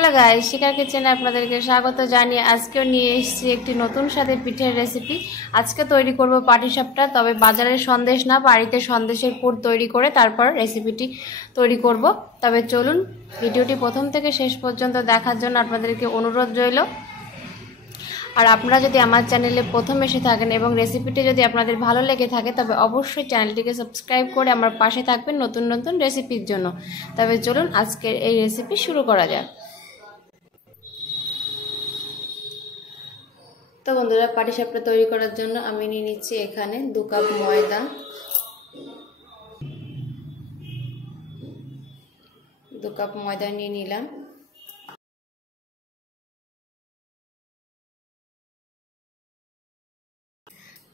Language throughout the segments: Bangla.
হ্যালো গাইস, শিকার কিচেনে আপনাদেরকে স্বাগত জানিয়ে আজকেও নিয়ে এসেছি একটি নতুন স্বাদের পিঠের রেসিপি। আজকে তৈরি করব পাটিসাপটা, তবে বাজারের সন্দেশ না, বাড়িতে সন্দেশের পুর তৈরি করে তারপর রেসিপিটি তৈরি করব। তবে চলুন ভিডিওটি প্রথম থেকে শেষ পর্যন্ত দেখার জন্য আপনাদেরকে অনুরোধ রইল। আর আপনারা যদি আমার চ্যানেলে প্রথম এসে থাকেন এবং রেসিপিটি যদি আপনাদের ভালো লেগে থাকে তবে অবশ্যই চ্যানেলটিকে সাবস্ক্রাইব করে আমার পাশে থাকবেন নতুন নতুন রেসিপির জন্য। তবে চলুন আজকের এই রেসিপি শুরু করা যাক। তো বন্ধুরা, পাটিসাপটা তৈরি করার জন্য আমি নিয়ে নিচ্ছি এখানে 2 কাপ ময়দা, 2 কাপ ময়দা নিয়ে নিলাম।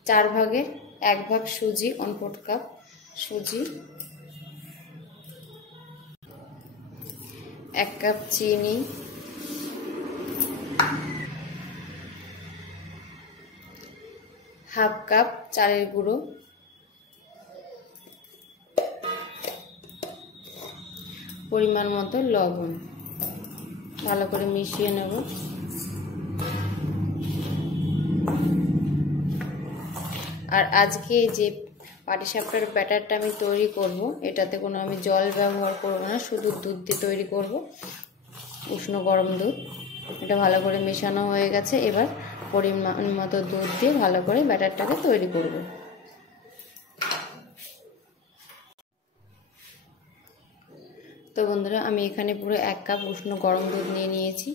চার ভাগের 1 ভাগ সুজি, 1/4 কাপ সুজি, 1 কাপ চিনি, 1/2 কাপ চালের গুঁড়ো, পরিমাণ মতো লবণ, ভালো করে মিশিয়ে নেব। আর আজকে যে পাটিসাপটার ব্যাটারটা আমি তৈরি করব, এটাতে কোনো আমি জল ব্যবহার করব না, শুধু দুধ দিয়ে তৈরি করব, উষ্ণ গরম দুধ। এটা ভালো করে মেশানো হয়ে গেছে, এবার পরিমাণ মতো দুধ দিয়ে ভালো করে ব্যাটারটাকে তৈরি করব। তো বন্ধুরা, আমি এখানে পুরো 1 কাপ উষ্ণ গরম দুধ নিয়ে নিয়েছি,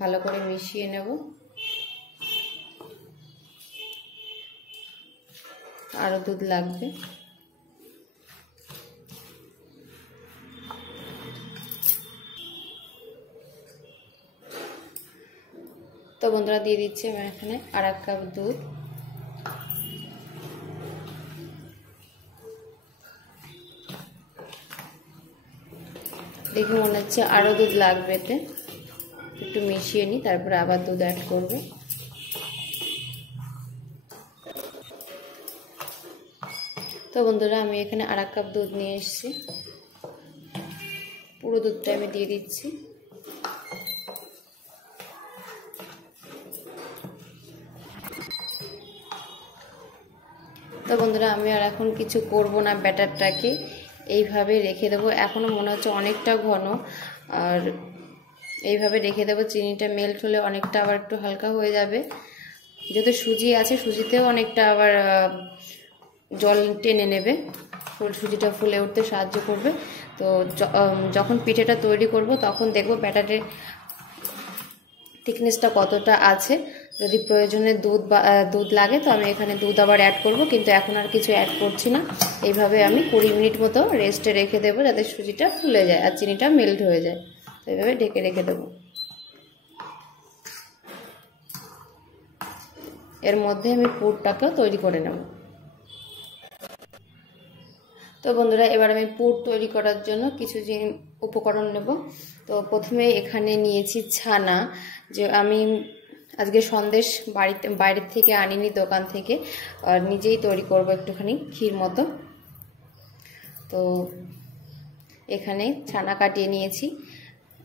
ভালো করে মিশিয়ে নেব। আরও দুধ লাগবে। তো বন্ধুরা, দিয়ে দিচ্ছি আমি এখানে আর 1 কাপ দুধ। দেখে মনে হচ্ছে আরও দুধ লাগবে, এতে একটু মিশিয়ে নিই, তারপরে আবার দুধ অ্যাড করবে। তো বন্ধুরা, আমি এখানে আর 1 কাপ দুধ নিয়ে এসেছি, পুরো দুধটা আমি দিয়ে দিচ্ছি। তো বন্ধুরা, আমি আর এখন কিছু করব না, ব্যাটারটাকে এইভাবে রেখে দেবো। এখনও মনে হচ্ছে অনেকটা ঘন, আর এইভাবে রেখে দেবো। চিনিটা মেল্ট হলে অনেকটা আবার একটু হালকা হয়ে যাবে, যেহেতু সুজি আছে, সুজিতেও অনেকটা আবার জল টেনে নেবে, সুজিটা ফুলে উঠতে সাহায্য করবে। তো যখন পিঠেটা তৈরি করব তখন দেখব ব্যাটারের থিকনেসটা কতটা আছে। যদি প্রয়োজনে দুধ লাগে তো আমি এখানে দুধ আবার অ্যাড করব, কিন্তু এখন আর কিছু অ্যাড করছি না। এইভাবে আমি 20 মিনিট মতো রেস্টে রেখে দেবো, যাতে সুজিটা ফুলে যায় আর চিনিটা মেল্ট হয়ে যায়। তো এইভাবে ঢেকে রেখে দেবো। এর মধ্যে আমি পুরটাকেও তৈরি করে নেব। তো বন্ধুরা, এবার আমি পুর তৈরি করার জন্য কিছু উপকরণ নেব। তো প্রথমে এখানে নিয়েছি ছানা, যে আমি আজকে সন্দেশ বাইরের থেকে আনিনি, দোকান থেকে, আর নিজেই তৈরি করব একটুখানি ক্ষীর মতো। তো এখানে ছানা কাটিয়ে নিয়েছি,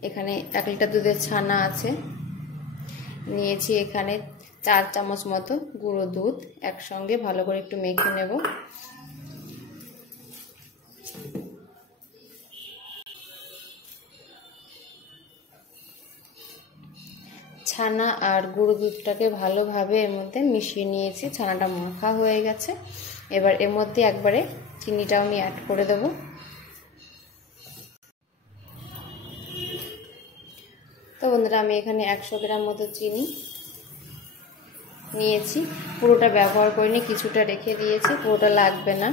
এখানে 1 লিটার দুধের ছানা আছে, নিয়েছি এখানে 4 চামচ মতো গুঁড়ো দুধ, একসঙ্গে ভালো করে একটু মেখে নেব। ছানা আর গুঁড়ো দুধটাকে ভালোভাবে এর মধ্যে মিশিয়ে নিয়েছি, ছানাটা মাখা হয়ে গেছে। এবার এর মধ্যে একবারে চিনিটাও আমি অ্যাড করে দেব। তো বন্ধুরা, আমি এখানে 100 গ্রাম মতো চিনি নিয়েছি, পুরোটা ব্যবহার করিনি, কিছুটা রেখে দিয়েছি, পুরোটা লাগবে না।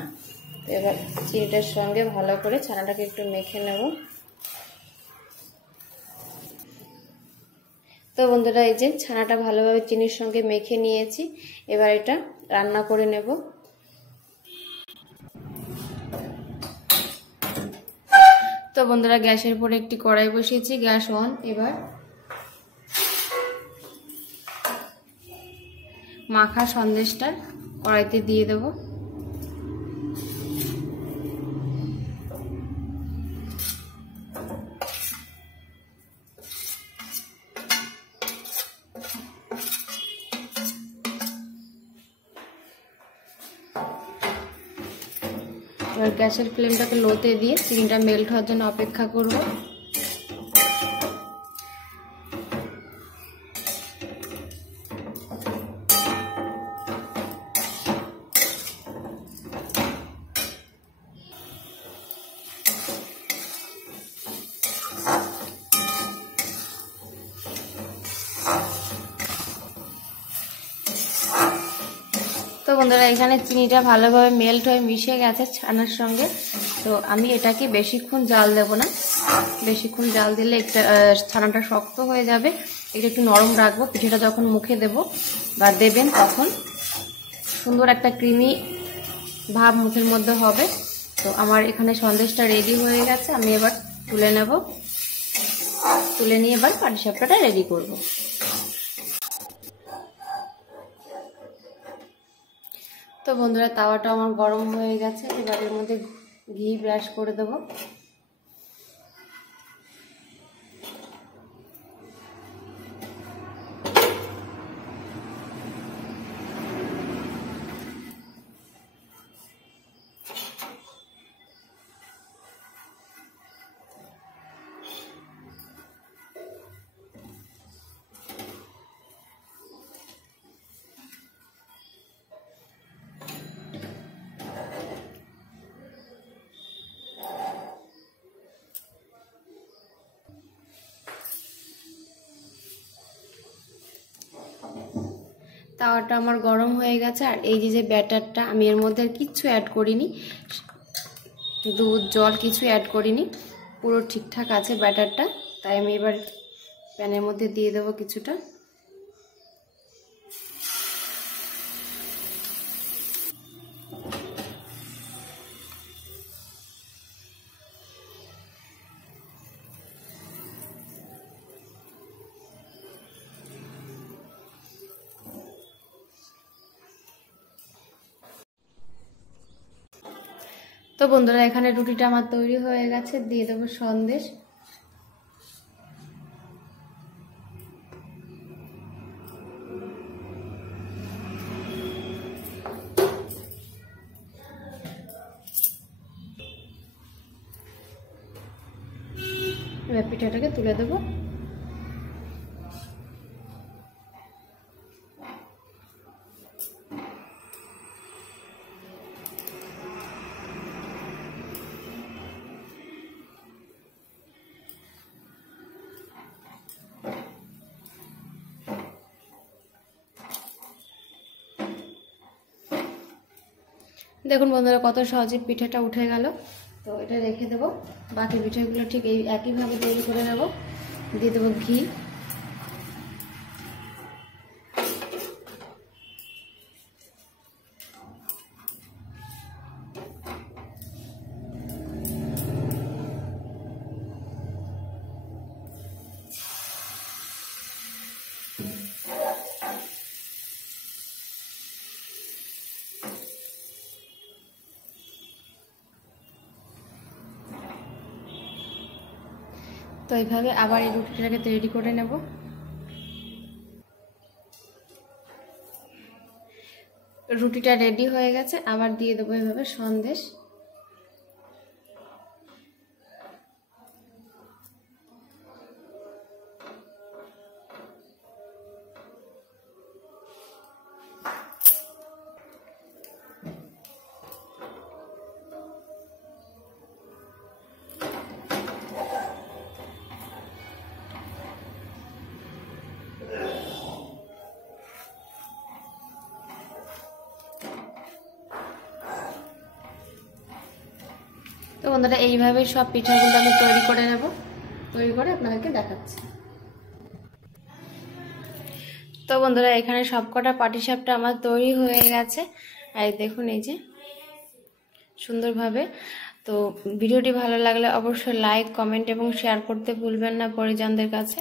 তো এবার চিনিটার সঙ্গে ভালো করে ছানাটাকে একটু মেখে নেব। তো বন্ধুরা, এই যে ছানাটা ভালোভাবে চিনির সঙ্গে মেখে নিয়েছি, এবার এটা রান্না করে নেব। তো বন্ধুরা, গ্যাসের উপরে একটি কড়াই বসিয়েছি, গ্যাস অন। এবার মাখা সন্দেশটা কড়াইতে দিয়ে দেব। এবার গ্যাসের ফ্লেমটাকে লোতে দিয়ে চিনিটা মেল্ট হওয়ার জন্য অপেক্ষা করব। তো বন্ধুরা এখানে চিনিটা ভালোভাবে মেল্ট হয়ে মিশে গেছে ছানার সঙ্গে। তো আমি এটাকে বেশিক্ষণ জাল দেব না, বেশিক্ষণ জাল দিলে একটা ছানাটা শক্ত হয়ে যাবে। এটা একটু নরম রাখবো, পিঠেটা যখন মুখে দেব বা দেবেন তখন সুন্দর একটা ক্রিমি ভাব মুখের মধ্যে হবে। তো আমার এখানে সন্দেশটা রেডি হয়ে গেছে, আমি এবার তুলে নেব। তুলে নিয়ে এবার পাটিসাপটাটা রেডি করব। তো বন্ধুরা তাওয়াটা আমার গরম হয়ে গেছে, এবার এর মধ্যে ঘি ব্রাশ করে দেবো। তাওয়াটা আমার গরম হয়ে গেছে, আর এই যে ব্যাটারটা আমি এর মধ্যে আর কিচ্ছু অ্যাড করিনি, দুধ জল কিছু অ্যাড করিনি, পুরো ঠিকঠাক আছে ব্যাটারটা। তাই আমি এবার প্যানের মধ্যে দিয়ে দেবো কিছুটা। তো বন্ধুরা এখানে রুটিটা আমার তৈরি হয়ে গেছে, দিয়ে দেবো সন্দেশ। এবার পিঠাটাকে তুলে দেবো। দেখুন বন্ধুরা কত সহজে পিঠাটা উঠে গেল। তো এটা রেখে দেবো, বাকি পিঠাগুলো ঠিক এই একইভাবে তৈরি করে নেব। দিয়ে দেবো ঘি, তো এইভাবে আবার এই রুটিটাকে তৈরি করে নেব। রুটিটা রেডি হয়ে গেছে, আবার দিয়ে দেবো এইভাবে সন্দেশ। তো বন্ধুরা এইভাবে সব পিঠাগুলো আমি তৈরি করে নেব, তৈরি করে আপনাদেরকে দেখাচ্ছি। তো বন্ধুরা এখানে সবকটা পাটিসাপটা আমার তৈরি হয়ে গেছে, আর দেখুন এই যে সুন্দরভাবে। তো ভিডিওটি ভালো লাগলে অবশ্যই লাইক, কমেন্ট এবং শেয়ার করতে ভুলবেন না পরিজনদের কাছে।